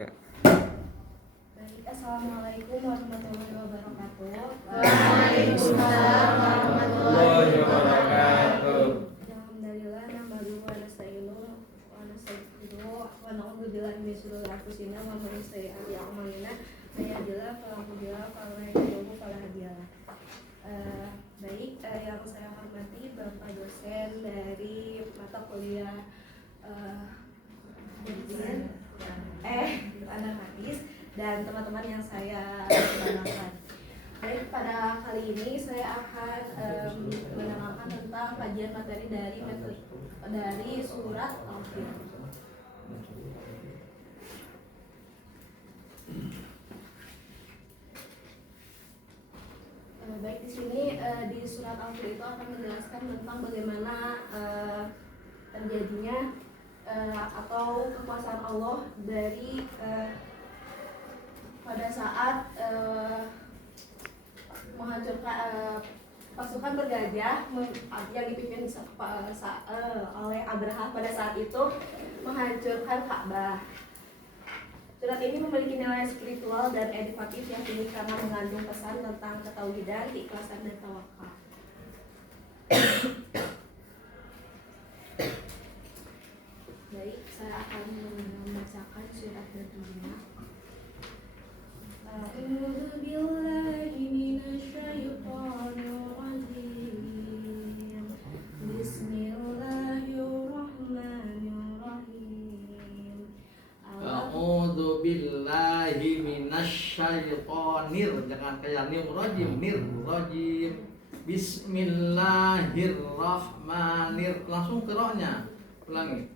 Baik, assalamualaikum warahmatullahi wabarakatuh. Waalaikumsalam warahmatullahi wabarakatuh. Alhamdulillah, nahmaduhu wa nasta'inuhu wa nastaghfiruh wa na'udzu billahi min shururi anfusina wa min sayyiati a'malina. May yahdihillahu fala mudilla lahu wa may yudlil fala hadiya lahu. Baik, yang saya hormati Bapak dosen dari mata kuliah anak hadis dan teman-teman yang saya banggakan. Baik, pada kali ini saya akan menerangkan tentang kajian materi dari surat Al-Fil. Baik, di sini di surat Al-Fil itu akan menjelaskan tentang bagaimana terjadinya atau kekuasaan Allah dari pada saat menghancurkan pasukan bergajah yang dipimpin oleh Abraha pada saat itu menghancurkan Ka'bah. Surat ini memiliki nilai spiritual dan edukatif yang tinggi karena mengandung pesan tentang ketauhidan, keikhlasan dan tawakal. Baik, saya akan membacakan surat berikutnya. A'udzu billahi minasyaitonir rajim. Bismillahirrahmanirrahim. A'udzu billahi minasyaitonir, jangan kayak rajim. Bismillahirrahmanirrahim. Langsung qiraatnya. Ulangi.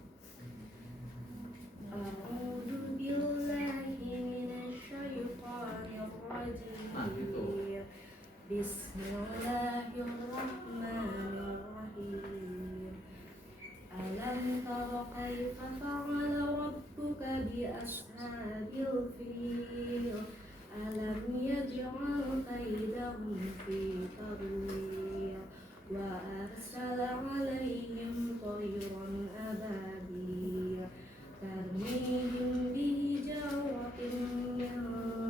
A'udzu billahi minasyaitonir rajim. Bismillahirrahmanirrahim. Alam tara kaifa fa'ala rabbuka bi ashabil fil. Alam yaj'al kaidahum fi tadlil wa arsala 'alaihim tayran ababil tarmihim bihijaratin min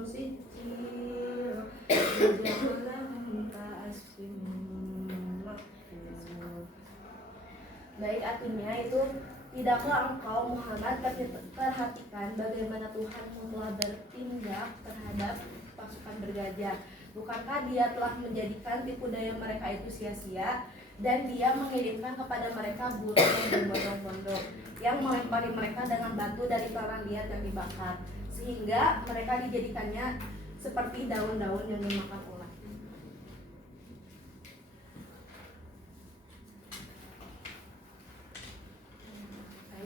sijil waja'alahum ka'asfin ma'kul. Baik, artinya itu, tidaklah engkau Muhammad perhatikan bagaimana Tuhan telah bertindak terhadap pasukan bergajah. Bukankah Dia telah menjadikan tipu daya mereka itu sia-sia, dan Dia mengirimkan kepada mereka burung yang berbondong-bondong yang melempari mereka dengan batu dari tanah liat yang dibakar, sehingga mereka dijadikannya seperti daun-daun yang dimakan ulat.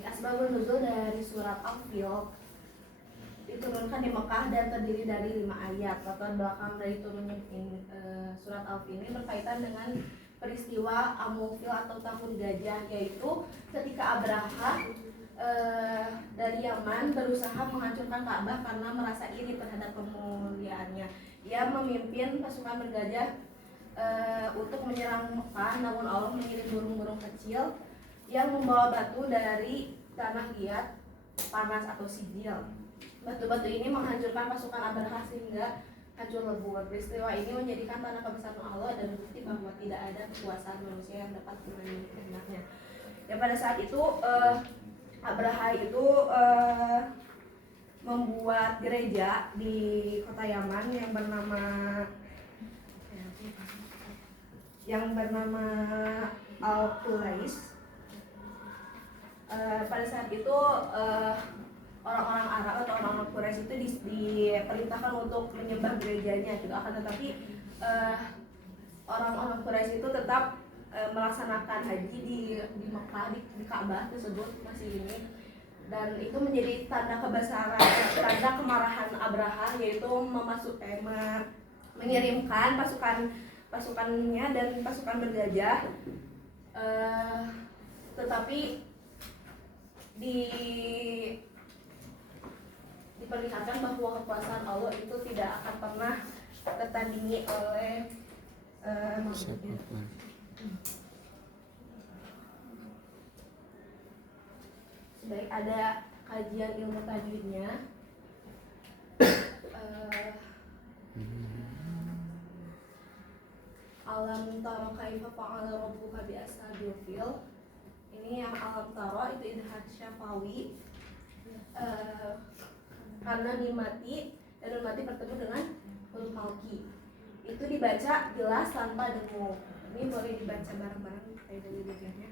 Asbabun nuzul dari surat Al-Fil diturunkan di Mekah dan terdiri dari 5 ayat. Latar belakang dari turunnya surat Al-Fil ini berkaitan dengan peristiwa Amufil atau tahun gajah, yaitu ketika Abraha dari Yaman berusaha menghancurkan Ka'bah karena merasa iri terhadap kemuliaannya. Ia memimpin pasukan bergajah untuk menyerang Mekah, namun Allah mengirim burung-burung kecil yang membawa batu dari tanah liat panas atau sijil. Batu-batu ini menghancurkan pasukan Abraha sehingga hancur lebur. Peristiwa ini menjadikan tanda kebesaran Allah dan bukti bahwa tidak ada kekuasaan manusia yang dapat menandingi kehendaknya. Dan pada saat itu Abraha itu membuat gereja di kota Yaman yang bernama Al-Qulais. Pada saat itu orang-orang Arab atau orang-orang Quraisy itu diperintahkan untuk menyembah gerejanya gitu. Akan tetapi orang-orang Quraisy itu tetap melaksanakan haji di Mekah, di Ka'bah tersebut masih ini, dan itu menjadi tanda kebesaran, tanda kemarahan Abraha, yaitu mengirimkan pasukannya dan pasukan bergajah, tetapi diperlihatkan bahwa kekuasaan Allah itu tidak akan pernah tertandingi oleh manusia. Baik, ada kajian ilmu tajwidnya. alam taro kaifa fa'ala rabbuka bi ashabil fil. Ini yang alam taro itu idhar syafawi, karena dimati dan nun mati bertemu dengan huruf halki. Itu dibaca jelas tanpa dengung. Ini boleh dibaca bareng-bareng kayak dari bacanya.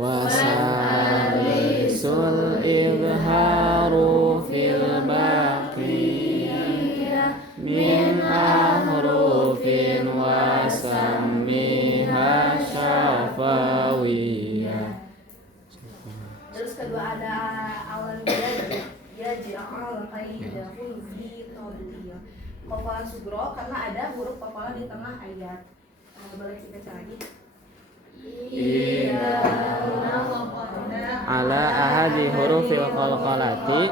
Wasalisul ibharu fil baqiyah min ahrufin wasammiha syafawiyah. Terus kedua ada alam yaj'al qaidahu fi tawdiyah. Qafalan sugro karena ada huruf qafalan di tengah ayat. Boleh kita baca lagi. Ala ahadi hurufil qalqalati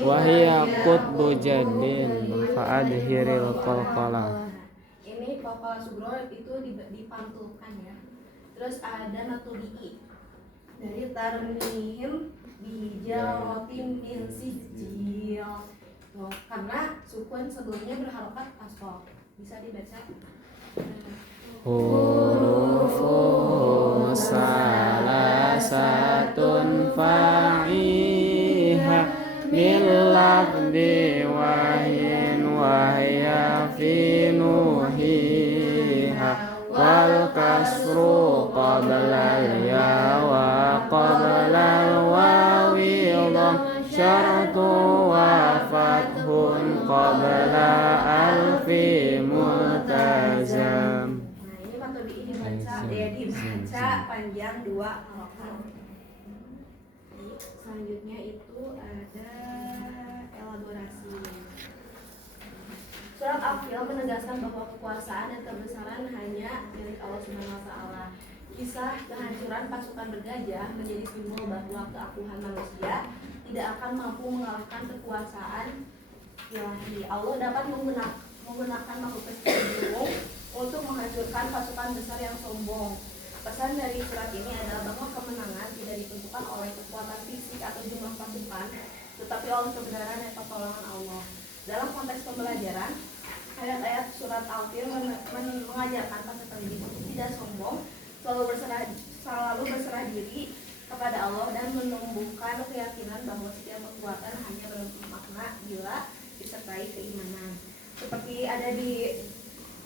wa hiya qutbu jaddin fa adhiril qalqalah. Ini qafalan sugro itu dipantulkan ya. Terus ada natubi'i dari tarmihim bijaratin min sijil. Karena sukun sebelumnya berharokat asfal. Bisa dibaca. Hurufu salasatun fa'iha min lafdi wahyin wahya fi nuhiha wal kasru qabla al-ya wa qabla al-wawi dham syartu wa fathun qabla alfi multazam. Dibaca panjang 2 harokat. Selanjutnya itu ada elaborasi. Surat Al-Fil menegaskan bahwa kekuasaan dan kebesaran hanya milik Allah Subhanahu wa taala. Kisah kehancuran pasukan bergajah menjadi simbol bahwa keakuhan manusia tidak akan mampu mengalahkan kekuasaan ilahi. Allah dapat menggunakan makhluk kecil gunung untuk menghancurkan pasukan besar yang sombong. Pesan dari surat ini adalah bahwa kemenangan tidak ditentukan oleh kekuatan fisik atau jumlah pasukan, tetapi oleh kebenaran dan pertolongan Allah. Dalam konteks pembelajaran, ayat-ayat surat Al-Fil mengajarkan pasukan ini untuk tidak sombong, selalu berserah diri kepada Allah dan menumbuhkan keyakinan bahwa setiap kekuatan hanya bermakna bila disertai keimanan. Seperti ada di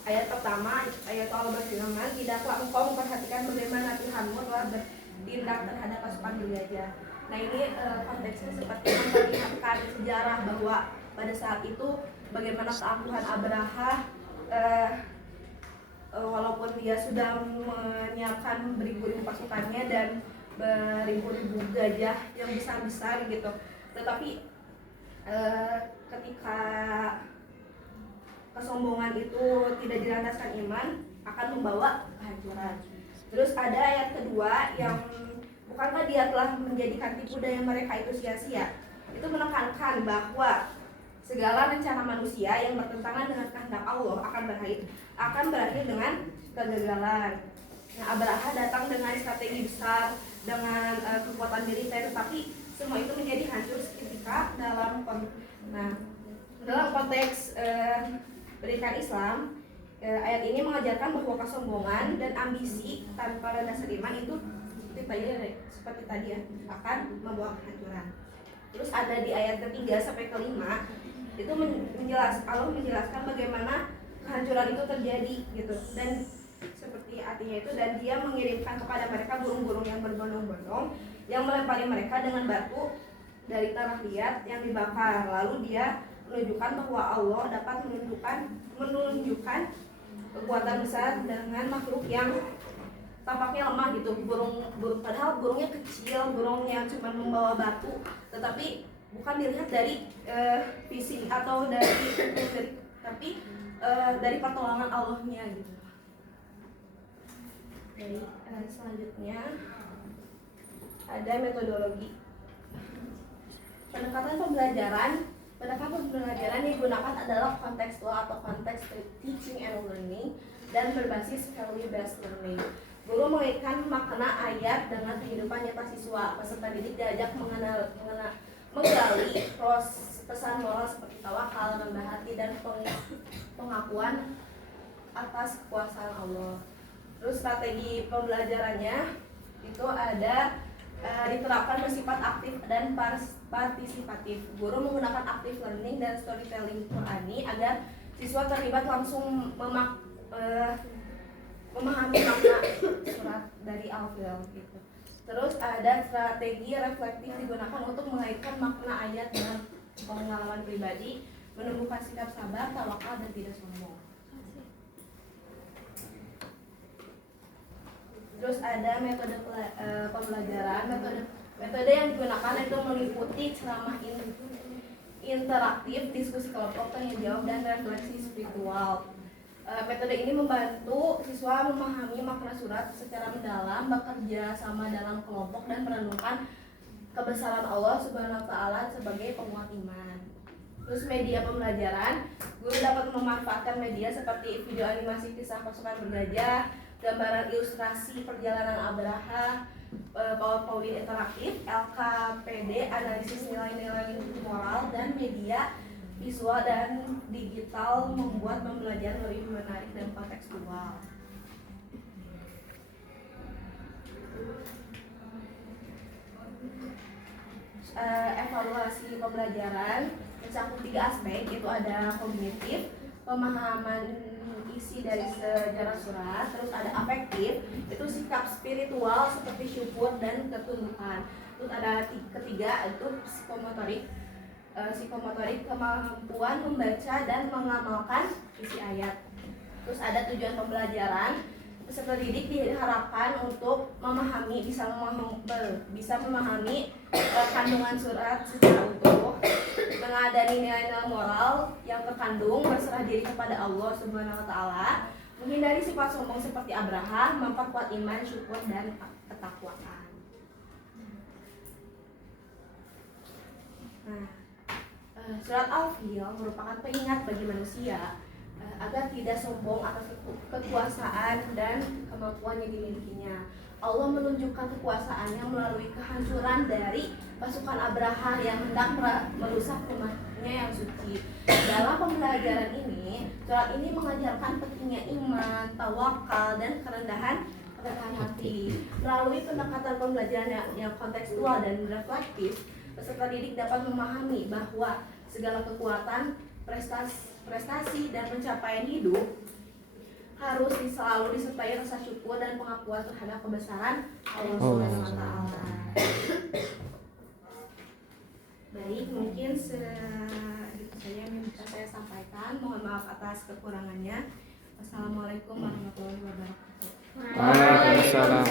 ayat pertama, ayat Allah berfirman, tidaklah engkau memperhatikan bagaimana Tuhanmu telah bertindak terhadap pasukan bergajah. Nah ini konteksnya seperti memperlihatkan sejarah bahwa pada saat itu bagaimana keangkuhan Abraha, walaupun dia sudah menyiapkan beribu-ribu pasukannya dan beribu-ribu gajah yang besar-besar gitu, tetapi ketika kesombongan itu tidak dilandaskan iman akan membawa kehancuran. Terus ada ayat kedua yang bukankah dia telah menjadikan tipu daya mereka itu sia-sia. Itu menekankan bahwa segala rencana manusia yang bertentangan dengan kehendak Allah akan berakhir dengan kegagalan. Nah, Abraha datang dengan strategi besar, dengan kekuatan militer, tetapi semua itu menjadi hancur seketika dalam konteks pendidikan Islam. Ayat ini mengajarkan bahwa kesombongan dan ambisi tanpa dasar iman itu seperti tadi ya, akan membawa kehancuran. Terus ada di ayat ketiga sampai kelima itu Allah menjelaskan bagaimana kehancuran itu terjadi gitu, dan seperti artinya itu, dan dia mengirimkan kepada mereka burung-burung yang berbondong-bondong yang melempari mereka dengan batu dari tanah liat yang dibakar. Lalu dia menunjukkan bahwa Allah dapat menunjukkan kekuatan besar dengan makhluk yang tampaknya lemah gitu. Padahal burungnya kecil, burung yang cuma membawa batu, tetapi bukan dilihat dari fisik atau tapi dari pertolongan Allahnya gitu. Selanjutnya ada metodologi. Pendekatan pembelajaran yang digunakan adalah kontekstual atau konteks teaching and learning dan berbasis value based learning. Guru mengaitkan makna ayat dengan kehidupan nyata siswa. Peserta didik diajak menggali pesan moral seperti tawakal, rendah hati, dan pengakuan atas kekuasaan Allah. Terus strategi pembelajarannya itu ada diterapkan bersifat aktif dan partisipatif. Guru menggunakan active learning dan storytelling Qur'ani agar siswa terlibat langsung memahami makna surat dari Al-Fil gitu. Terus ada strategi reflektif digunakan untuk mengaitkan makna ayat dengan pengalaman pribadi, menumbuhkan sikap sabar, tawakal, dan tidak sombong. Terus ada metode pembelajaran. Metode yang digunakan itu meliputi ceramah interaktif, diskusi kelompok, tanya jawab, dan refleksi spiritual. Metode ini membantu siswa memahami makna surat secara mendalam, bekerja sama dalam kelompok, dan merenungkan kebesaran Allah Subhanahu wa Ta'ala sebagai penguat iman. Terus media pembelajaran, guru dapat memanfaatkan media seperti video animasi kisah pasukan bergajah, gambaran ilustrasi perjalanan Abraha, PowerPoint interaktif, LKPD, analisis nilai-nilai moral, dan media visual dan digital membuat pembelajaran lebih menarik dan kontekstual. Evaluasi pembelajaran mencakup 3 aspek, yaitu ada kognitif, pemahaman isi dari sejarah surat, terus ada afektif, itu sikap spiritual seperti syukur dan ketundukan. Terus ada ketiga, itu psikomotorik, kemampuan membaca dan mengamalkan isi ayat. Terus ada tujuan pembelajaran, peserta didik diharapkan untuk bisa memahami kandungan surat secara utuh, mengadani nilai-nilai moral yang terkandung, berserah diri kepada Allah Subhanahu wa Ta'ala, menghindari sifat sombong seperti Abraha, memperkuat iman, syukur, dan ketakwaan. Nah, surat Al-Fil merupakan pengingat bagi manusia agar tidak sombong atas kekuasaan dan kemampuan yang dimilikinya. Allah menunjukkan kekuasaannya melalui kehancuran dari pasukan Abraha yang hendak merusak rumahnya yang suci. Dalam pembelajaran ini, surat ini mengajarkan pentingnya iman, tawakal, dan kerendahan hati. Melalui pendekatan pembelajaran yang kontekstual dan reflektif, peserta didik dapat memahami bahwa segala kekuatan, prestasi, dan pencapaian hidup harus selalu disertai rasa syukur dan pengakuan terhadap kebesaran Allah Subhanahu wa Ta'ala. Baik, mungkin segitu saja yang bisa saya sampaikan. Mohon maaf atas kekurangannya. Wassalamualaikum warahmatullahi wabarakatuh. Waalaikumsalam.